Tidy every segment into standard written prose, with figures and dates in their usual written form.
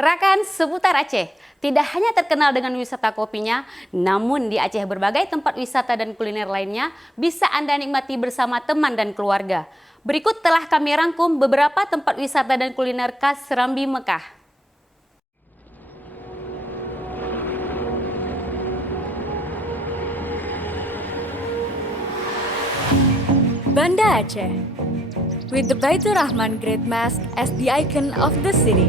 Rakan seputar Aceh, tidak hanya terkenal dengan wisata kopinya, namun di Aceh berbagai tempat wisata dan kuliner lainnya bisa Anda nikmati bersama teman dan keluarga. Berikut telah kami rangkum beberapa tempat wisata dan kuliner khas Serambi Mekah. Banda Aceh, with the Baitur Rahman Great Mosque as the icon of the city.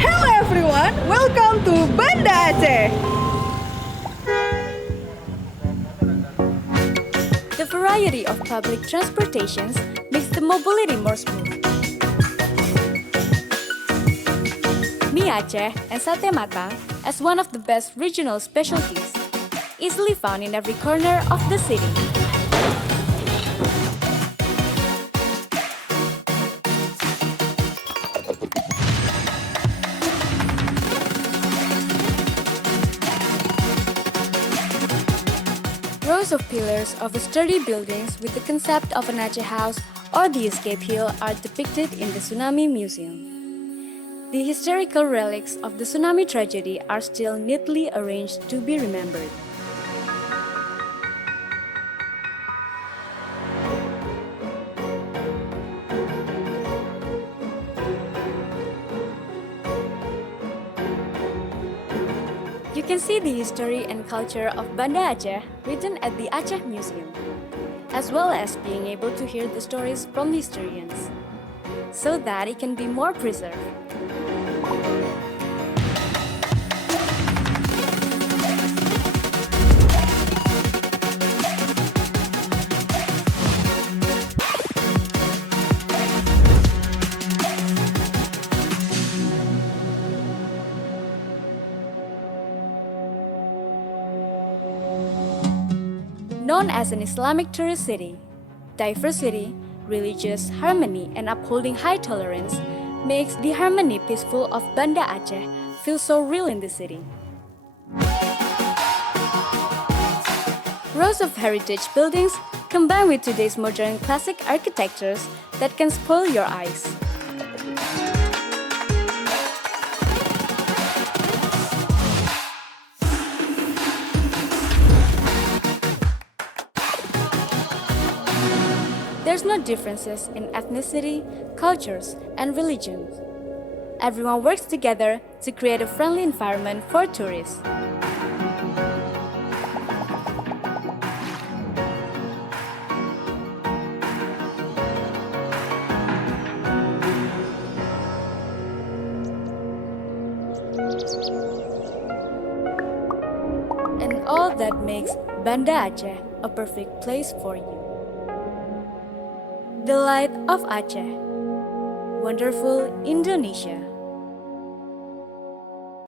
Hello everyone, welcome to Banda Aceh. The variety of public transportations makes the mobility more smooth. Mie Aceh and Sate Matang as one of the best regional specialties, easily found in every corner of the city. Rows of pillars of sturdy buildings with the concept of an Aceh house or the escape hill are depicted in the Tsunami Museum. The historical relics of the tsunami tragedy are still neatly arranged to be remembered. You can see the history and culture of Banda Aceh written at the Aceh Museum, as well as being able to hear the stories from historians, so that it can be more preserved. Known as an Islamic tourist city, diversity, religious harmony, and upholding high tolerance makes the harmony peaceful of Banda Aceh feel so real in the city. Rows of heritage buildings combined with today's modern classic architectures that can spoil your eyes. There's no differences in ethnicity, cultures, and religions. Everyone works together to create a friendly environment for tourists. And all that makes Banda Aceh a perfect place for you. The Light of Aceh, Wonderful Indonesia.